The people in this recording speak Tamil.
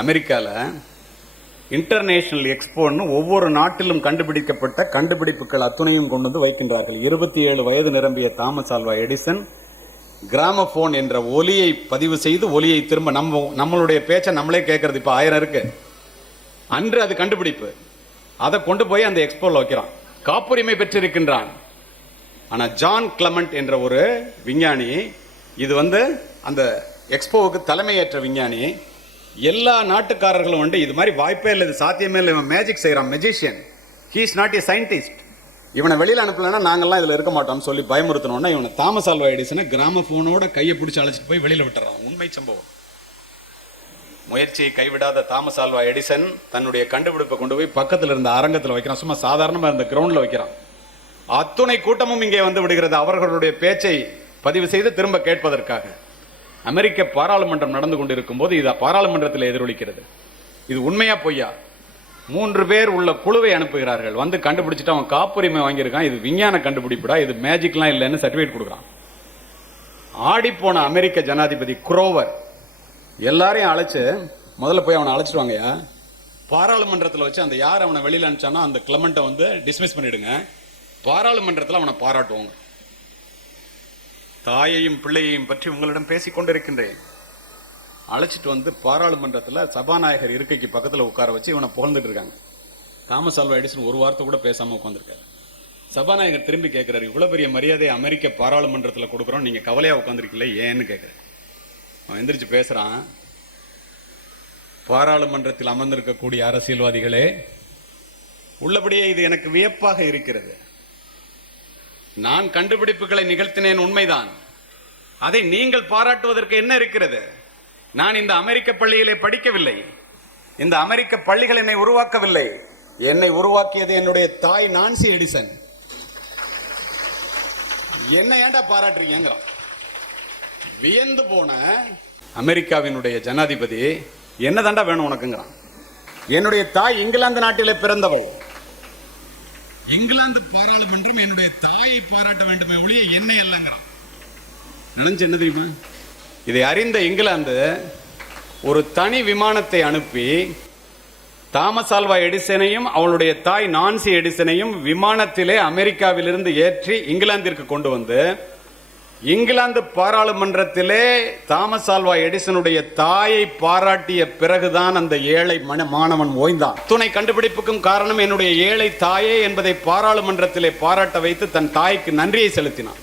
அமெரிக்காவில் இன்டர்நேஷனல் எக்ஸ்போன்னு ஒவ்வொரு நாட்டிலும் கண்டுபிடிக்கப்பட்ட கண்டுபிடிப்புகள் அத்துணையும் கொண்டு வந்து வைக்கின்றார்கள். 27 வயது நிரம்பிய தாமஸ் ஆல்வா எடிசன் கிராமபோன் என்ற ஒலியை பதிவு செய்து ஒலியை திரும்ப நம்மளுடைய பேச்சை நம்மளே கேட்கறது இப்போ 1000 இருக்கு. அன்று அது கண்டுபிடிப்பு. அதை கொண்டு போய் அந்த எக்ஸ்போல வைக்கிறான், காப்புரிமை பெற்றிருக்கின்றான். ஆனால் ஜான் கிளமெண்ட் என்ற ஒரு விஞ்ஞானி, இது அந்த எக்ஸ்போவுக்கு தலைமையேற்ற விஞ்ஞானி, எல்லா நாட்டுக்காரர்களும் இது மாதிரி வாய்ப்பே இல்லை, இது சாத்தியமே இல்லை, இவன் மேஜிக் செய்கிறான், magician, he is not a scientist, இவனை வெளியில் அனுப்பலைன்னா நாங்கள்லாம் இதில் இருக்க மாட்டோம்னு சொல்லி பயமுறுத்தினோன்னா இவனை தாமஸ் ஆல்வா எடிசனை கிராமபோனோட கையை பிடிச்சி அழைச்சிட்டு போய் வெளியில் விட்டுறான். உண்மை சம்பவம். முயற்சியை கைவிடாத தாமஸ் ஆல்வா எடிசன் தன்னுடைய கண்டுபிடிப்பை கொண்டு போய் பக்கத்தில் இருந்த அரங்கத்தில் வைக்கிறான். சும்மா சாதாரணமாக இருந்த கிரவுண்டில் வைக்கிறான். அத்துணை கூட்டமும் இங்கே வந்து விடுகிறது, அவர்களுடைய பேச்சை பதிவு செய்து திரும்ப கேட்பதற்காக. அமெரிக்க பாராளுமன்றம் நடந்து கொண்டிருக்கும் போது இது பாராளுமன்றத்தில் எதிரொலிக்கிறது. இது உண்மையா பொய்யா? 3 பேர் உள்ள குழுவை அனுப்புகிறார்கள். வந்து கண்டுபிடிச்சிட்டு அவன் காப்புரிமை வாங்கியிருக்கான், இது விஞ்ஞான கண்டுபிடிப்புடா, இது மேஜிக்லாம் இல்லைன்னு சர்டிஃபிகேட் கொடுக்குறான். ஆடிப்போன அமெரிக்க ஜனாதிபதி குரோவர் எல்லாரையும் அழைச்சு முதல்ல போய் அவனை அழைச்சிட்டு வாங்கயா, பாராளுமன்றத்தில் வச்சு அந்த யார் அவனை வெளியில் அனுப்பிச்சானோ அந்த கிளமெண்ட்டை டிஸ்மிஸ் பண்ணிடுங்க, பாராளுமன்றத்தில் அவனை பாராட்டுவாங்க. தாயையும் பிள்ளையையும் பற்றி உங்களிடம் பேசிக் கொண்டிருக்கின்றேன். அழைச்சிட்டு பாராளுமன்றத்தில் சபாநாயகர் இருக்கைக்கு பக்கத்தில் உட்கார வச்சு இவனை புகழ்ந்துட்டு இருக்காங்க. தாமஸ் ஆல்வா எடிசன் ஒரு வார்த்தை கூட பேசாம உட்காந்துருக்காரு. சபாநாயகர் திரும்பி கேட்கிறாரு, இவ்வளவு பெரிய மரியாதை அமெரிக்க பாராளுமன்றத்தில் கொடுக்குறோம், நீங்க கவலையா உட்காந்துருக்கீங்களே ஏன்னு கேட்கிறாரு. அவன் எந்திரிச்சு பேசுறான், பாராளுமன்றத்தில் அமர்ந்திருக்கக்கூடிய அரசியல்வாதிகளே, உள்ளபடியே இது எனக்கு வியப்பாக இருக்கிறது. நான் கண்டுபிடிப்புகளை நிகழ்த்தினேன் உண்மைதான், அதை நீங்கள் பாராட்டுவதற்கு என்ன இருக்கிறது? நான் இந்த அமெரிக்க பள்ளியிலே படிக்கவில்லை, இந்த அமெரிக்க பள்ளிகள் என்னை உருவாக்கவில்லை, என்னை உருவாக்கியது என்னுடைய தாய் நான்சி எடிசன். என்ன ஏண்டா பாராட்டுறீங்க? வியந்து போன அமெரிக்காவினுடைய ஜனாதிபதி என்ன தாண்டா வேணும் உனக்குங்கிறான். என்னுடைய தாய் இங்கிலாந்து நாட்டிலே பிறந்தவள், இங்கிலாந்து பாராளுமன்றம் என்னுடைய தாயை பாராட்ட வேண்டுமே ஒழிய என்னை இல்லைங்கிறான். நினைச்சு என்ன தெரியுமா? இதை அறிந்த இங்கிலாந்து ஒரு தனி விமானத்தை அனுப்பி தாமஸ் ஆல்வா எடிசனையும் அவளுடைய தாய் நான்சி எடிசனையும் விமானத்திலே அமெரிக்காவிலிருந்து ஏற்றி இங்கிலாந்திற்கு கொண்டு வந்து இங்கிலாந்து பாராளுமன்றத்திலே தாமஸ் ஆல்வா எடிசனுடைய தாயை பாராட்டிய பிறகுதான் அந்த ஏழை மாணவன் ஓய்ந்தான். துணை கண்டுபிடிப்புக்கும் காரணம் என்னுடைய ஏழை தாயே என்பதை பாராளுமன்றத்திலே பாராட்ட வைத்து தன் தாய்க்கு நன்றியை செலுத்தினான்.